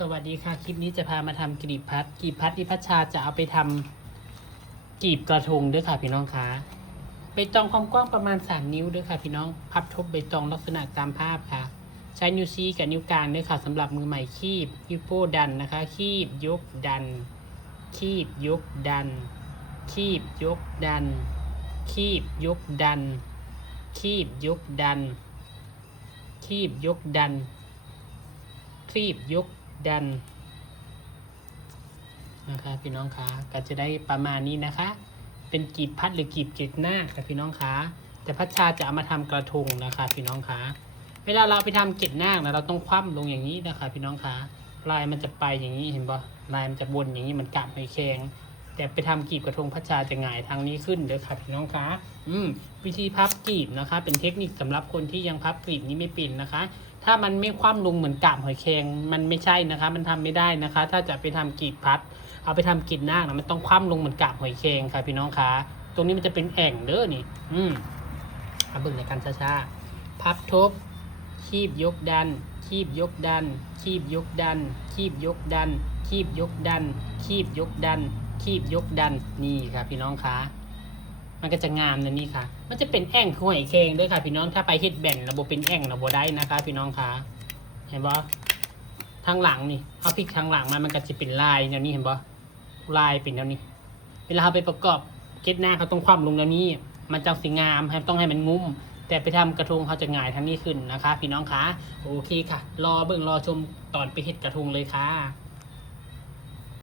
สวัสดีค่ะ คลิปนี้จะพามาทำกลีบพัดที่พัชชาจะเอาไปทำกลีบกระทงด้วยค่ะพี่น้องคะใบตองความกว้างประมาณ3 นิ้วด้วยค่ะพี่น้องพับทบใบตองลักษณะตามภาพค่ะใช้นิ้วชี้กับนิ้วกลางด้วยค่ะสำหรับมือใหม่คีบนิ้วโป้ดันนะคะคีบยกดันคีบยกดันคีบยกดันคีบยกดันคีบยกดันคีบยกดันคีบยกดันนะคะพี่น้องคะก็จะได้ประมาณนี้นะคะเป็นกลีบพัดหรือกลีบเกล็ดหน้าค่ะพี่น้องคะแต่พัชชาจะเอามาทำกระทงนะคะพี่น้องคะเวลาเราไปทำเกล็ดหน้านะเราต้องคว่ำลงอย่างนี้นะคะพี่น้องคะลายมันจะไปอย่างนี้เห็นปะลายมันจะวนอย่างนี้มันกลับไปแข็งแต่ไปทำกลีบกระทงพัชชาจะหงายทางนี้ขึ้นเด้อค่ะพี่น้องคะวิธีพับกลีบนะคะเป็นเทคนิคสำหรับคนที่ยังพับกลีบนี้ไม่เป็นนะคะถ้ามันไม่คว่ำลงเหมือนกาบหอยแครงมันไม่ใช่นะคะมันทำไม่ได้นะคะถ้าจะไปทำกลีบพัดเอาไปทำกลีบหน้านะมันต้องคว่ำลงเหมือนกาบหอยแครงค่ะพี่น้องคะตรงนี้มันจะเป็นแอ่งเด้อนี่เอาเบิ่งในการช้าๆพับทบคีบยกดันคีบยกดันคีบยกดันคีบยกดันคีบยกดันคีบยกดันคีบยกดันนี่ค่ะพี่น้องคะมันก็จะงามนะนี่ค่ะมันจะเป็นแอ่งหอยแครงด้วยค่ะพี่น้องถ้าไปเฮ็ดแบนระบบเป็นแอ่งระบบได้นะคะพี่น้องคะเห็นปะทางหลังนี่เอาพลิกทางหลังมันก็จะเป็นลายแนวนี้เห็นปะลายเป็นแนวนี้เวลาเราไปประกอบเก็ตหน้าเขาต้องคว่ำลงแนวนี้มันจะสีงามต้องให้มันงุ้มแต่ไปทำกระทงเขาจะหงายทางนี้ขึ้นนะคะพี่น้องคะโอเคค่ะรอเบิ่งรอชมตอนไปเฮ็ดกระทงเลยค่ะ